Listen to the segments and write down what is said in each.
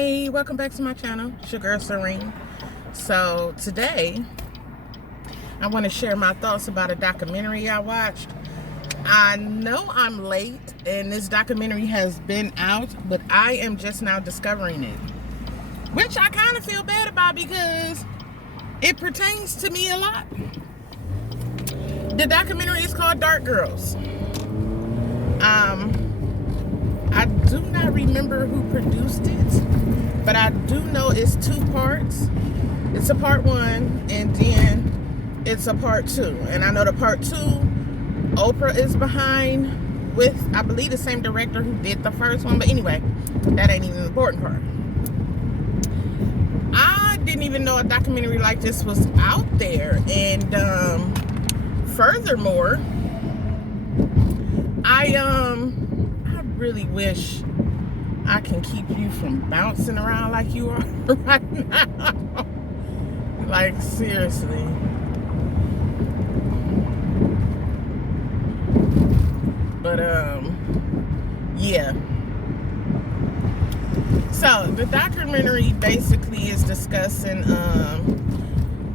Hey, welcome back to my channel. It's your girl Serene. So today I want to share my thoughts about a documentary I watched. I know I'm late and this documentary has been out, but I am just now discovering it, which I kind of feel bad about because it pertains to me a lot. The documentary is called Dark Girls. I do not remember who produced it, but I do know it's 2 parts. It's a part 1 and then it's a part 2. And I know the part 2, Oprah is behind with, I believe, the same director who did the first one. But anyway, that ain't even the important part. I didn't even know a documentary like this was out there. And furthermore, I really wish I can keep you from bouncing around like you are right now. Like, seriously. But yeah. So the documentary basically is discussing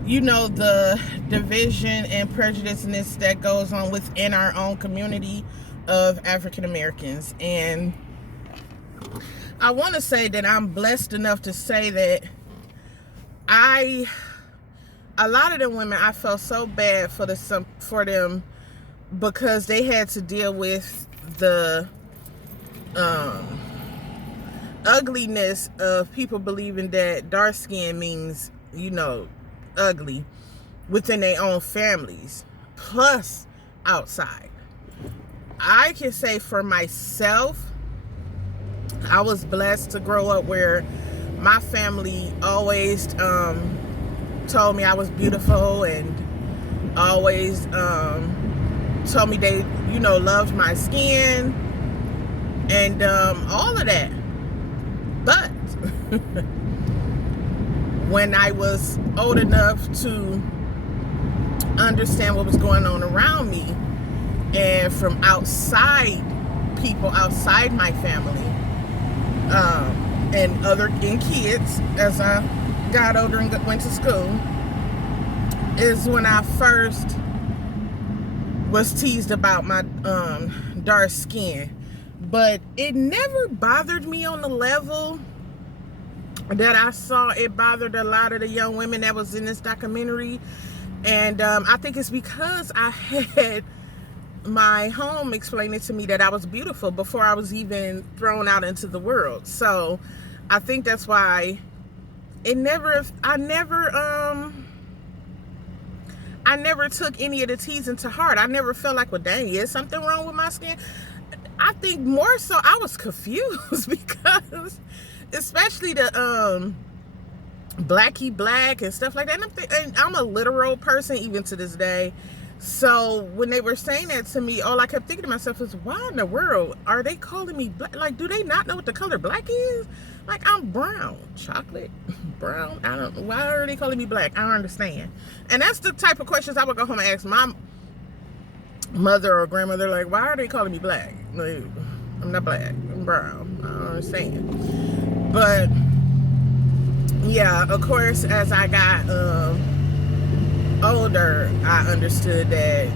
you know, the division and prejudiceness that goes on within our own community of African Americans. And I want to say that I'm blessed enough to say that a lot of them women, I felt so bad for them because they had to deal with the ugliness of people believing that dark skin means, you know, ugly within their own families, plus outside. I can say for myself, I was blessed to grow up where my family always told me I was beautiful and always told me they, you know, loved my skin and all of that. But when I was old enough to understand what was going on around me, and from outside people, outside my family, and kids, as I got older and went to school, is when I first was teased about my dark skin. But it never bothered me on the level that I saw it bothered a lot of the young women that was in this documentary. And I think it's because I had my home explaining to me that I was beautiful before I was even thrown out into the world. So I think that's why I never took any of the teasing to heart. I never felt like, well, dang, is something wrong with my skin? I think more so I was confused because especially the blacky black and stuff like that. And I'm a literal person even to this day. So when they were saying that to me, all I kept thinking to myself is, why in the world are they calling me black? Like, do they not know what the color black is? Like, I'm brown, chocolate, brown. I don't know. Why are they calling me black? I don't understand. And that's the type of questions I would go home and ask my mother or grandmother. Like, why are they calling me black? Like, I'm not black. I'm brown. I don't understand. But yeah, of course, as I got older, I understood that,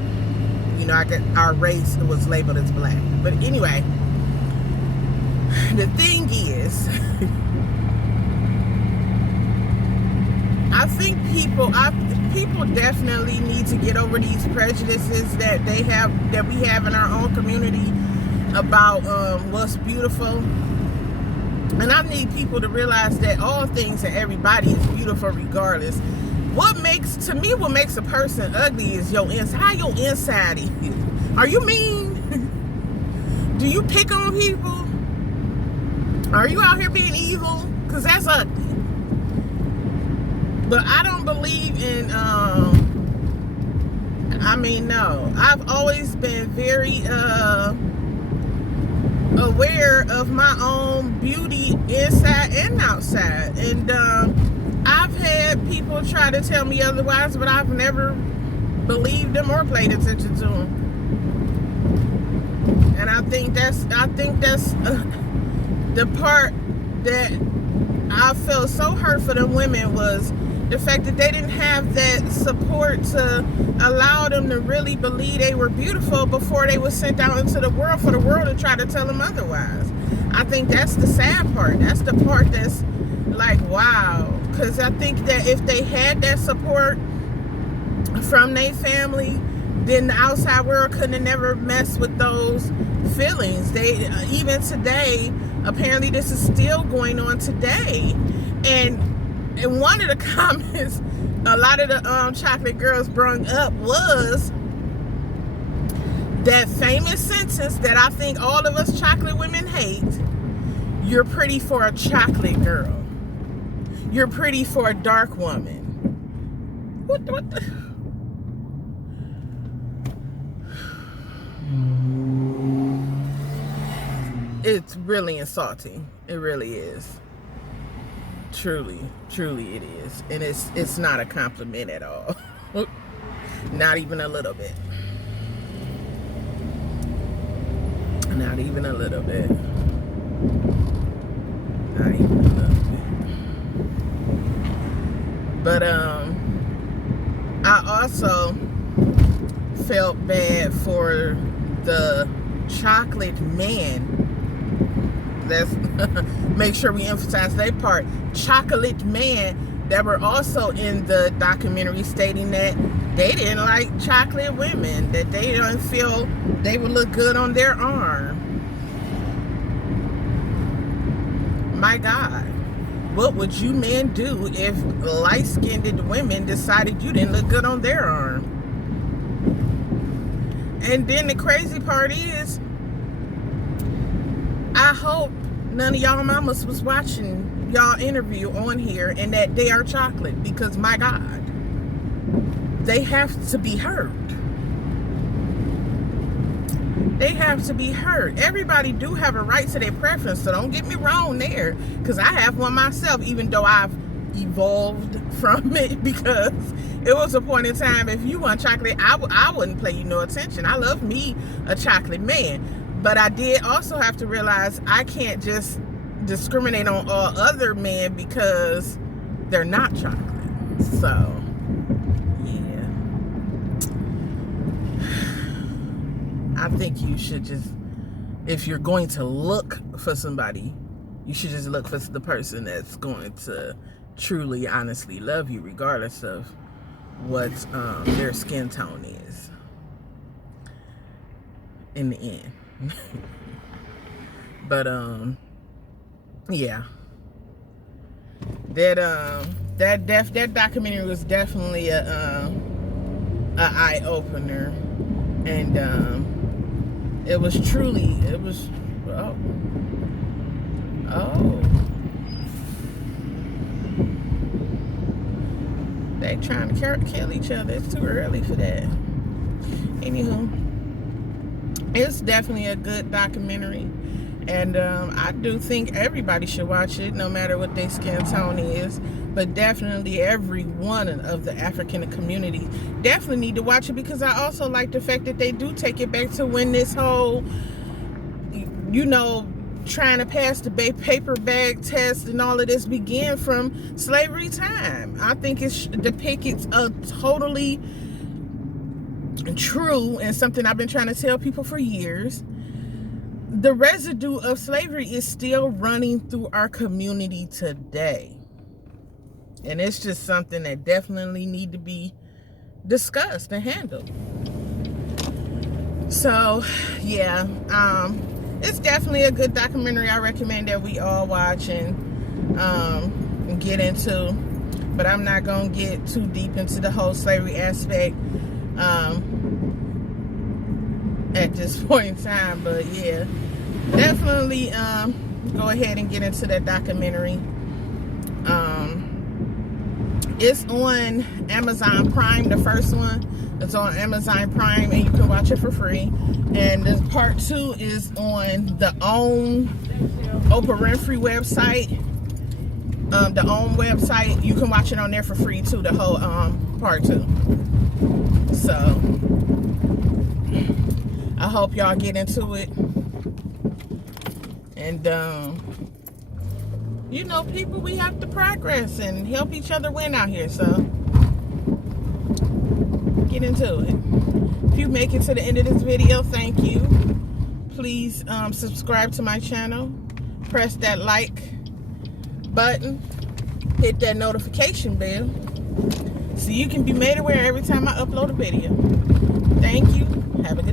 you know, our race was labeled as black. But anyway, the thing is, I think people definitely need to get over these prejudices that we have in our own community about what's beautiful. And I need people to realize that all things and everybody is beautiful regardless. What makes a person ugly is your inside. How your inside is. Are you mean? Do you pick on people? Are you out here being evil? Because that's ugly. But I don't believe in, no. I've always been very aware of my own beauty inside and outside. And I've had people try to tell me otherwise, but I've never believed them or paid attention to them. And I think that's the part that I felt so hurt for them women was the fact that they didn't have that support to allow them to really believe they were beautiful before they were sent out into the world for the world to try to tell them otherwise. I think that's the sad part. That's the part that's like, wow. Because I think that if they had that support from their family, then the outside world couldn't have never messed with those feelings. They even today, apparently this is still going on today. And one of the comments a lot of the chocolate girls brought up was that famous sentence that I think all of us chocolate women hate: you're pretty for a chocolate girl. You're pretty for a dark woman. What the? It's really insulting. It really is. Truly it is. And it's not a compliment at all. Not even a little bit. Not even a little bit. Not even a little bit. But I also felt bad for the chocolate man. Let's make sure we emphasize that part. Chocolate man that were also in the documentary, stating that they didn't like chocolate women, that they don't feel they would look good on their arm. My God, what would you men do if light-skinned women decided you didn't look good on their arm? And then the crazy part is, I hope none of y'all mamas was watching y'all interview on here and that they are chocolate, because my God, they have to be heard. They have to be heard. Everybody do have a right to their preference, so don't get me wrong there, because I have one myself, even though I've evolved from it, because it was a point in time, if you want chocolate, I wouldn't pay you no attention. I love me a chocolate man. But I did also have to realize I can't just discriminate on all other men because they're not chocolate. So, yeah. I think you should just, if you're going to look for somebody, you should just look for the person that's going to truly, honestly love you, regardless of what their skin tone is in the end. But yeah, that documentary was definitely a eye opener, and it was truly, it was they trying to kill each other. It's too early for that. Anywho, it's definitely a good documentary, and I do think everybody should watch it, no matter what their skin tone is. But definitely every one of the African community definitely need to watch it, because I also like the fact that they do take it back to when this whole, you know, trying to pass the paper bag test and all of this began from slavery time. I think it depicts a totally true, and something I've been trying to tell people for years. The residue of slavery is still running through our community today, and it's just something that definitely need to be discussed and handled. So yeah, it's definitely a good documentary. I recommend that we all watch and get into, but I'm not gonna get too deep into the whole slavery aspect at this point in time. But yeah, definitely go ahead and get into that documentary. It's on Amazon Prime. The first one, it's on Amazon Prime, and you can watch it for free. And the part 2 is on the OWN Oprah Winfrey website. The OWN website, you can watch it on there for free too, the whole part 2. So I hope y'all get into it, and you know, people, we have to progress and help each other win out here. So get into it. If you make it to the end of this video, thank you. Please subscribe to my channel. Press that like button. Hit that notification bell so you can be made aware every time I upload a video. Thank you. Have a good day.